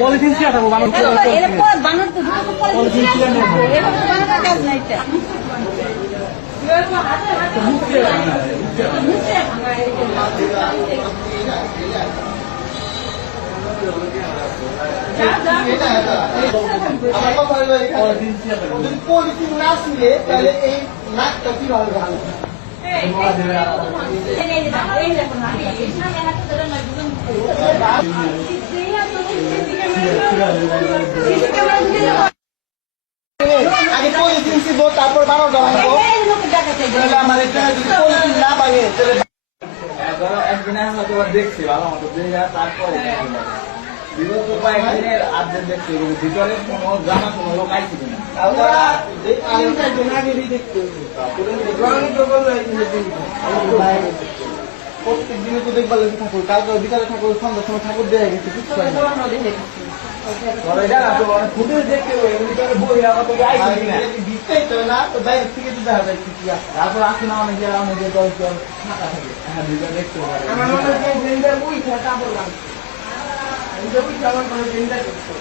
polythene ছিয়া থাকবো বানর polythene ছিয়া নেবো কাজ নাই পলিথিন না ছিলে তাহলে এই নাকটা কিভাবে ভালো আগে পলিথিন ছিল তারপর 12টা ভাঙবো আমার পলিথিন না ভাঙে একদিন হয়তো দেখছি ভালো মতো তারপরে বিগত কয়েকদিনের আপডেট দেখছি ভিতরে কোনো জামা কোনো লোক আইছি কিনা প্রত্যেক দিনে তো দেখবার লাগে ঠাকুর কালকে বিকালে ঠাকুর সন্ধ্যার সময় ঠাকুর দেওয়া গেছে কিছু ফুটেজ দেখতে বই আমার তো আইছি কিনা দিতেই তো না তো বাইরে থেকে তো দেখা যায় কি আছে তারপর আসি না অনেক জায়গা আমাদের 10 জন ফাঁকা থাকে হ্যাঁ ভিতরে দেখতে পারে আমার মনে হয় জেন্ডার বই থাকা বললাম জেন্ডার বই আমার কোনো জেন্ডার করছে